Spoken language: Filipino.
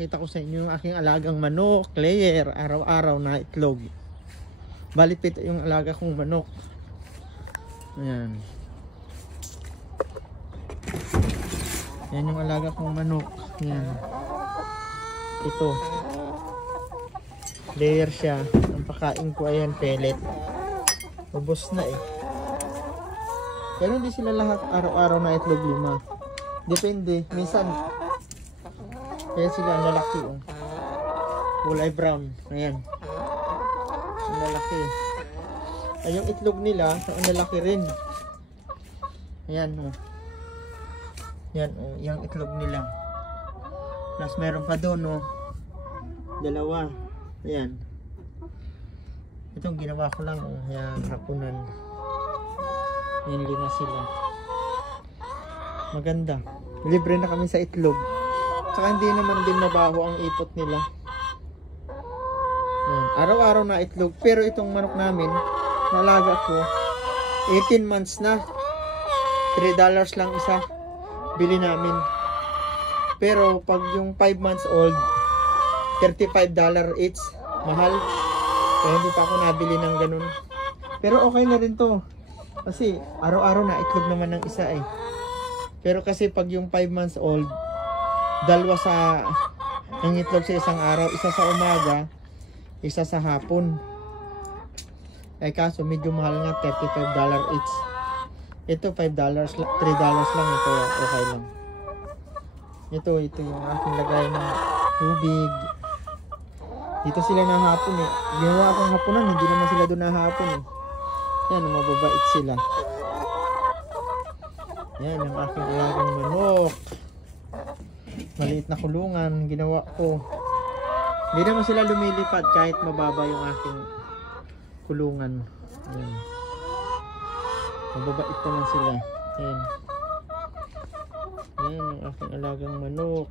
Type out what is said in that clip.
ipapakita ko sa inyo yung aking alagang manok, layer, araw-araw na itlog. Balit ito yung alaga kong manok. Ayan. Yan yung alaga kong manok. Ayan. Ito. Layer siya. Ang pakain ko ayan, pellet. Ubos na eh. Pero hindi sila lahat araw-araw na itlog 5. Depende. Minsan, kaya sila ang lalaki. Oh. Kulay brown. Ayan. Ang lalaki. Ay, yung itlog nila, ang lalaki rin. Ayan. Oh. Yan. Oh. Yung itlog nila. Plus meron pa doon. Oh. 2. Ayan. Itong ginawa ko lang. Oh. Ayan. Hapunan. Ayan, 5 sila. Maganda. Libre na kami sa itlog. Saka hindi naman din mabaho ang ipot nila. Araw-araw na itlog. Pero itong manok namin, nalaga ko, 18 months na. $3 lang isa. Bili namin. Pero pag yung 5 months old, $35 each. Mahal. Kaya hindi pa ako nabili ng ganun. Pero okay na rin to. Kasi araw-araw na itlog naman ng isa eh. Pero kasi pag yung 5 months old, 2 sa ang itlog sa isang araw, isa sa umaga, isa sa hapon. Ay kaso medyo mahal nga, $35 each. Ito $5, $3 lang ito, okay lang. Ito yung aking lagay ng tubig. Dito sila nahapon eh. Ginawa akong hapunan, hindi naman sila doon nahapon eh. Yan, mababait sila. Yan ang aking alagang manok. Maliit na kulungan ginawa ko. Hindi naman sila lumilipad kahit mababa yung aking kulungan. Yan. Mababait naman sila. Yan. Yan ang aking alagang manok.